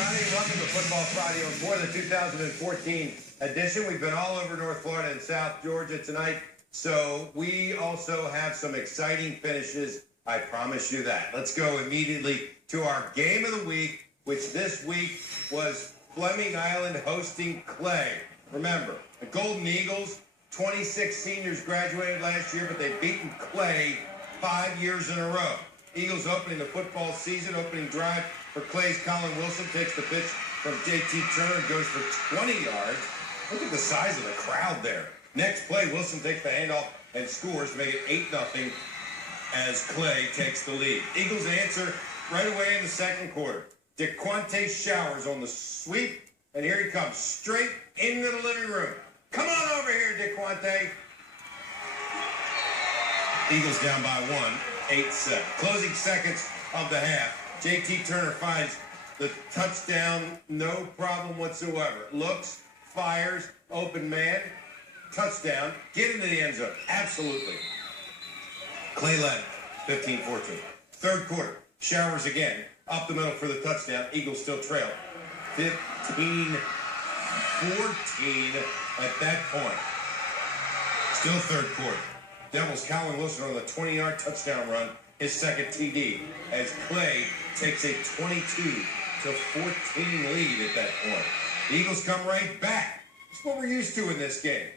everybody. Welcome to Football Friday on for the 2014 edition. We've been all over North Florida and South Georgia tonight, so we also have some exciting finishes. I promise you that. Let's go immediately to our game of the week, which this week was Fleming Island hosting Clay. Remember, the Golden Eagles, 26 seniors graduated last year, but they've beaten Clay 5 years in a row. Eagles opening the football season, opening drive for Clay's Colin Wilson takes the pitch from J.T. Turner and goes for 20 yards. Look at the size of the crowd there. Next play, Wilson takes the handoff and scores to make it 8-0 as Clay takes the lead. Eagles answer right away in the second quarter. DeQuante Showers on the sweep, and here he comes, straight into the living room. Come on over here, DeQuante. Eagles down by 1, 8-7. Closing seconds of the half. J.T. Turner finds the touchdown, no problem whatsoever. Looks, fires, open man, touchdown, get into the end zone. Absolutely. Clay led 15-14. Third quarter, Showers again, up the middle for the touchdown. Eagles still trail 15-14 at that point. Still third quarter. Devils Colin Wilson on the 20-yard touchdown run, his second TD, as Clay takes a 22-14 lead at that point. The Eagles come right back. That's what we're used to in this game.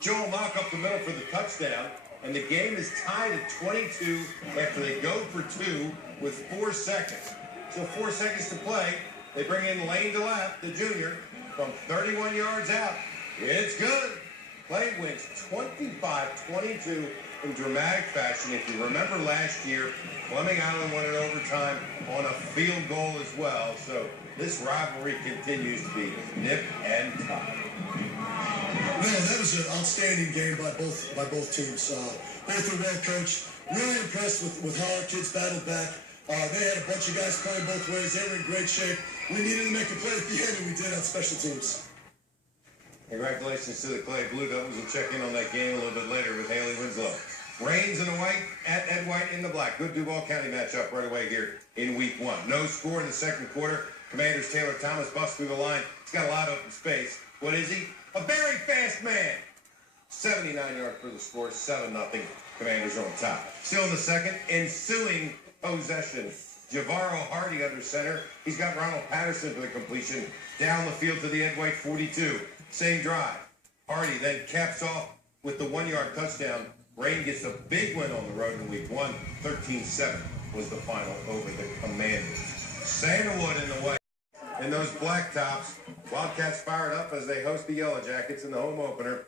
Joel Mock up the middle for the touchdown, and the game is tied at 22 after they go for 2 with 4 seconds. So 4 seconds to play. They bring in Lane DeLapp, the junior, from 31 yards out. It's good. Clay wins 25-22 in dramatic fashion. If you remember last year, Fleming Island won in overtime on a field goal as well. So this rivalry continues to be nip and tuck. Man, that was an outstanding game by both teams. Both are well coached. Really impressed with how our kids battled back. They had a bunch of guys playing both ways. They were in great shape. We needed to make a play at the end, and we did on special teams. Congratulations to the Clay Blue Devils. We'll check in on that game a little bit later with Haley Winslow. Reigns in the white at Ed White in the black. Good Duval County matchup right away here in week 1. No score in the second quarter. Commanders Taylor Thomas busts through the line. He's got a lot of open space. What is he? A very fast man. 79 yards for the score. 7-0. Commanders on top. Still in the second, ensuing possession. Javaro Hardy under center. He's got Ronald Patterson for the completion. Down the field to the Ed White 42. Same drive. Hardy then caps off with the 1-yard touchdown. Rain gets a big win on the road in week 1. 13-7 was the final over the Commanders. Sandalwood in the white. In those black tops, Wildcats fired up as they host the Yellow Jackets in the home opener.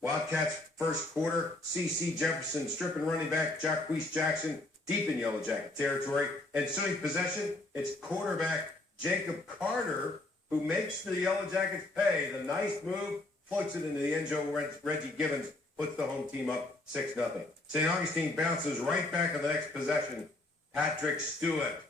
Wildcats first quarter, C.C. Jefferson stripping running back Jacquees Jackson deep in Yellow Jacket territory. Ensuing possession, it's quarterback Jacob Carter who makes the Yellow Jackets pay. The nice move, floats it into the end zone. Reggie Gibbons puts the home team up 6-0. St. Augustine bounces right back on the next possession. Patrick Stewart,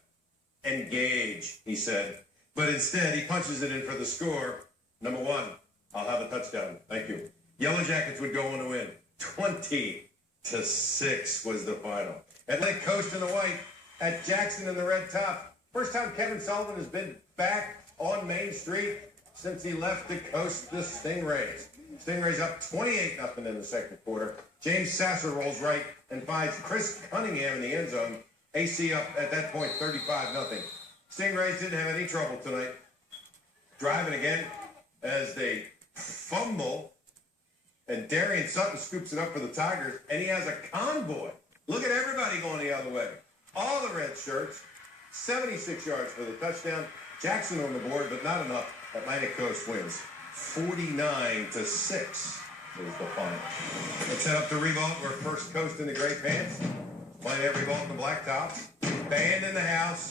engage, he said. But instead, he punches it in for the score. Number 1, I'll have a touchdown. Thank you. Yellow Jackets would go on to win. 20-6 was the final. Atlantic Coast in the white at Jackson in the red top. First time Kevin Sullivan has been back on Main Street since he left to coast the Stingrays. Stingrays up 28-0 in the second quarter. James Sasser rolls right and finds Chris Cunningham in the end zone. AC up at that point 35-0. Stingrays didn't have any trouble tonight. Driving again as they fumble. And Darian Sutton scoops it up for the Tigers. And he has a convoy. Look at everybody going the other way. All the red shirts. 76 yards for the touchdown. Jackson on the board, but not enough. Atlantic Coast wins 49-6 is the final. Let's head up to Revolt, where First Coast in the gray pants. Playing every Revolt in the black tops. Band in the house.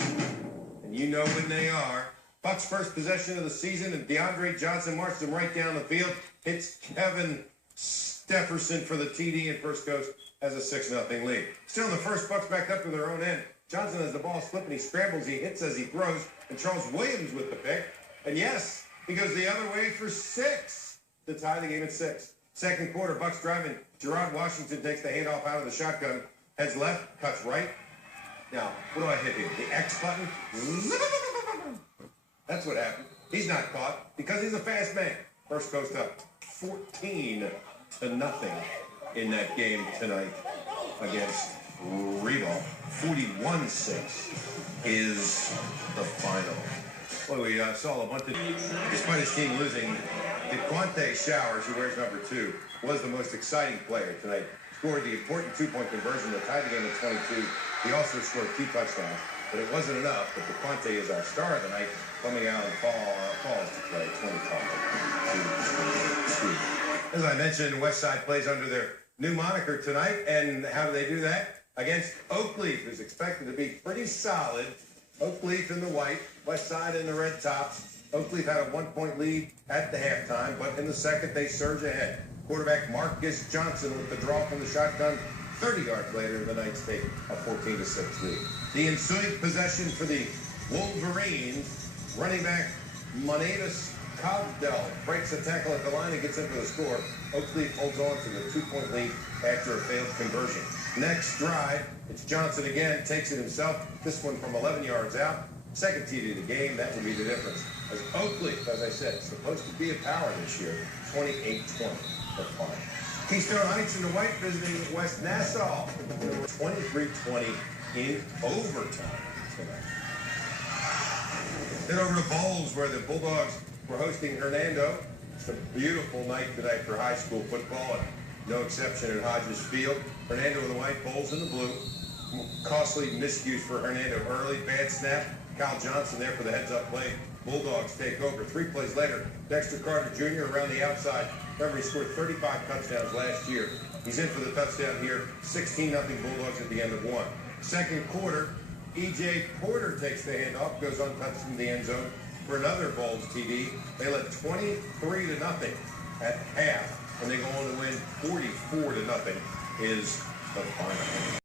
And you know when they are. Bucks' first possession of the season, and DeAndre Johnson marched him right down the field. Hits Kevin Stefferson for the TD, and First Coast has a 6-0 lead. Still in the first, Bucks back up to their own end. Johnson has the ball slipping. He scrambles. He hits as he throws. And Charles Williams with the pick. And yes, he goes the other way for 6 to tie the game at 6. Second quarter, Bucks driving. Gerard Washington takes the handoff out of the shotgun. Heads left, cuts right. Now, what do I hit here? The X button. That's what happened. He's not caught because he's a fast man. First Coast up 14-0 in that game tonight against Reba. 41-6 is the final. Well, we saw a bunch of, despite his team losing, DeQuante Showers, who wears number 2, was the most exciting player tonight. Scored the important two-point conversion that tied the game at 22. He also scored 2 touchdowns, but it wasn't enough. But DeQuante is our star of the night. Coming out and falls to play 25-22. As I mentioned, Westside plays under their new moniker tonight. And how do they do that? Against Oakleaf, who's expected to be pretty solid. Oakleaf in the white, Westside in the red tops. Oakleaf had a 1-point lead at the halftime, but in the second they surge ahead. Quarterback Marcus Johnson with the draw from the shotgun. 30 yards later, the Knights take a 14-6 lead. The ensuing possession for the Wolverines. Running back Monedas Cobdell breaks a tackle at the line and gets into the score. Oakleaf holds on to the 2-point lead after a failed conversion. Next drive, it's Johnson again, takes it himself. This one from 11 yards out. Second TD of the game, that will be the difference. As Oakleaf, as I said, supposed to be a power this year, 28-20 the final. Keystone Heights in the white visiting West Nassau. 23-20 in overtime tonight. Then over to Bowles, where the Bulldogs were hosting Hernando. It's a beautiful night tonight for high school football, and no exception at Hodges Field. Hernando in the white, Bowles in the blue. Costly miscues for Hernando early. Bad snap. Kyle Johnson there for the heads-up play. Bulldogs take over. 3 plays later, Dexter Carter Jr. around the outside. Remember, he scored 35 touchdowns last year. He's in for the touchdown here. 16-0 Bulldogs at the end of 1. Second quarter, E.J. Porter takes the handoff, goes untouched in the end zone for another Bowles TD. They led 23-0 at half, and they go on to win 44-0 is the final.